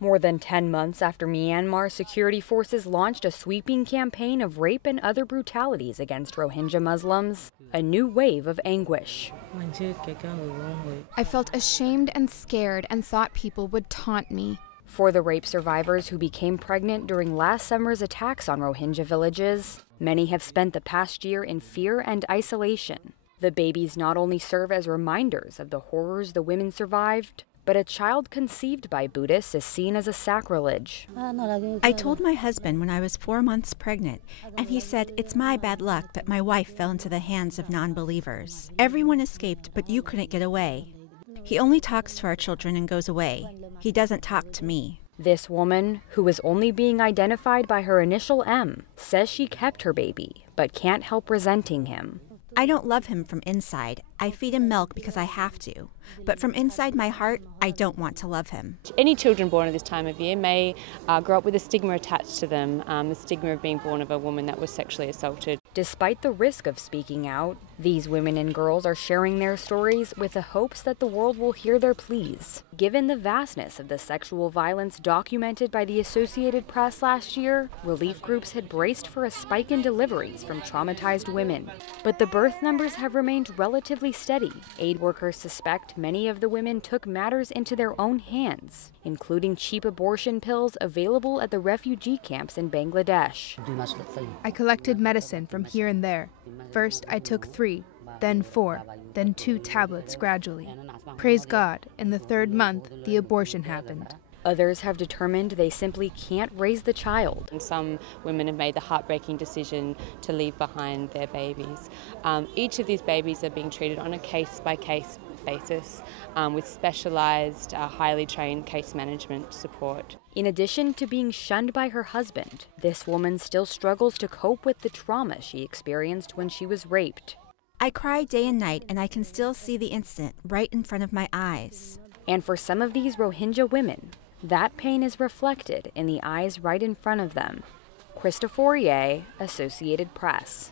More than 10 months after Myanmar, security forces launched a sweeping campaign of rape and other brutalities against Rohingya Muslims, a new wave of anguish. I felt ashamed and scared and thought people would taunt me. For the rape survivors who became pregnant during last summer's attacks on Rohingya villages, many have spent the past year in fear and isolation. The babies not only serve as reminders of the horrors the women survived, but a child conceived by Buddhists is seen as a sacrilege. I told my husband when I was 4 months pregnant, and he said it's my bad luck that my wife fell into the hands of non-believers. Everyone escaped, but you couldn't get away. He only talks to our children and goes away. He doesn't talk to me. This woman, who is only being identified by her initial M, says she kept her baby, but can't help resenting him. I don't love him from inside. I feed him milk because I have to. But from inside my heart, I don't want to love him. Any children born at this time of year may grow up with a stigma attached to them, the stigma of being born of a woman that was sexually assaulted. Despite the risk of speaking out, these women and girls are sharing their stories with the hopes that the world will hear their pleas. Given the vastness of the sexual violence documented by the Associated Press last year, relief groups had braced for a spike in deliveries from traumatized women. But the birth numbers have remained relatively steady. Aid workers suspect many of the women took matters into their own hands, including cheap abortion pills available at the refugee camps in Bangladesh. I collected medicine from here and there. First, I took 3, then 4, then 2 tablets gradually. Praise God, in the 3rd month, the abortion happened. Others have determined they simply can't raise the child. And some women have made the heartbreaking decision to leave behind their babies. Each of these babies are being treated on a case-by-case basis with specialised, highly trained case management support. In addition to being shunned by her husband, this woman still struggles to cope with the trauma she experienced when she was raped. I cry day and night, and I can still see the incident right in front of my eyes. And for some of these Rohingya women, that pain is reflected in the eyes right in front of them. Krista Fourier, Associated Press.